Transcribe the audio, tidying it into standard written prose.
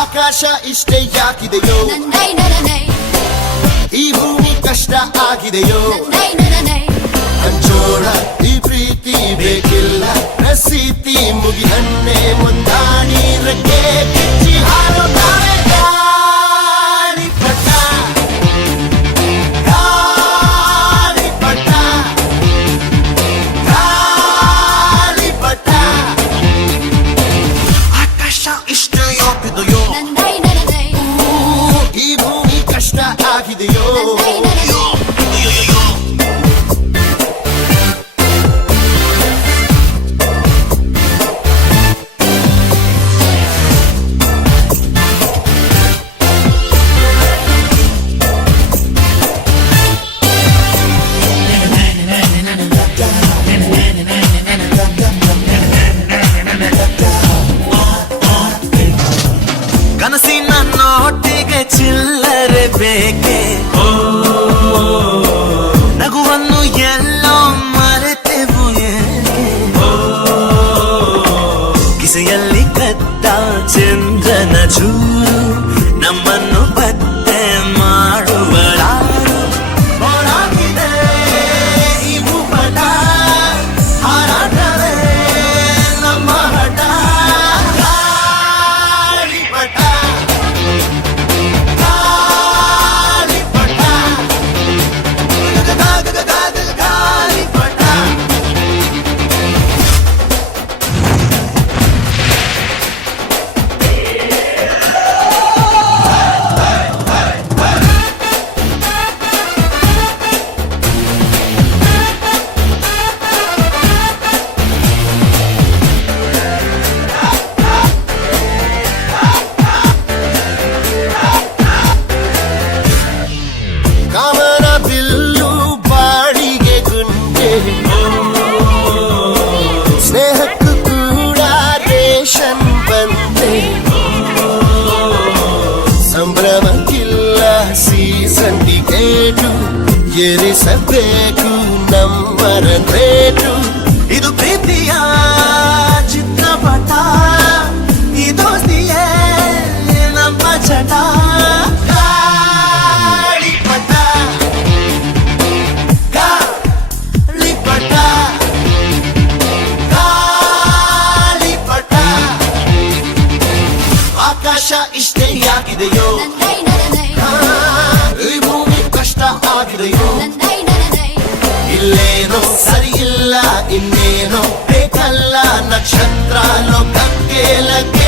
ಆಕಾಶ ಇಷ್ಟೇ ಯಾಕಿದೆಯೋ, ಈ ಭೂಮಿ ಕಷ್ಟ ಆಗಿದೆಯೋ, ಹಂಚೋಣ ಈ ಪ್ರೀತಿ ಬೇಕಿಲ್ಲ ರಸೀತಿ ಮುಗಿದನ್ನೇ ಮುಂದಾಣಿ ರಕ್ಕೆ ಕಿಚ್ಚಿ ಹಾಲು ನಾವೇ ಗಾಳಿಪಟ ಗಾಳಿಪಟ ಗಾಳಿಪಟ. ಆಕಾಶ ಇಷ್ಟೇ ಯಾಕಿದೆಯೋ, ಈ ಭೂಮಿ ಕಷ್ಟ ಆಗಿದೆಯೋ, ಕನಸಿನ ನೋಟಿಗೆ ಚಿಲ್ಲರೆ ಬೇಕೆ, ನಗುವನ್ನು ಎಲ್ಲೋ ಮರೆತೆವು ಏಕೆ, ಕಿಸೆಯಲ್ಲಿ ಕದ್ದ ಚಂದ್ರನ ಚೂರು ನಮ್ಮನ್ನು ಪತ್ತೆ ಮಾಡುವಳಾರು. ಹೋರಾಗಿದೆ ಈ ಭೂಪಟ, ಹಾರಾಟವೇ ನಮ್ಮ ಹಠ. ಗಾಳಿಪಟ ಗಾಳಿಪಟ ಗಾಳಿಪಟ. ಕಾಮನ ಬಿಲ್ಲು ಬಾಡಿಗೆ ಗುಂಡೆ, ಸ್ನೇಹಕ್ಕೂ ಕೂಡ ರೇಷನ್ ಬಂದೆ, ಸಂಭ್ರಮಕ್ಕಿಲ್ಲ ಸೀಸನ್ ಟಿಕೇಟು, ಏರಿಸಬೇಕು ನಮ್ಮರ ರೇಟು. ಇದು ಪ್ರೀತಿಯ ಚಿತ್ರಪಟ, ಈ ದೋಸ್ತಿಯೇ ನಮ್ಮ ಚಟ. ಗಾಳಿಪಟ ಗಾಳಿಪಟ ಗಾಳಿಪಟ. ಆಕಾಶ ಇಷ್ಟೇ ಯಾಕಿದೆಯೋ, ಈ ಭೂಮಿ ಕಷ್ಟ ಆಗಿದೆಯೋ, ಇಲ್ಲೇನೋ ಸರಿ ಇಲ್ಲ ಇನ್ನೇನೋ ಬೇಕಲ್ಲ, ನಕ್ಷತ್ರ ಲೋಕಕ್ಕೆ ಲಗ್ಗೆ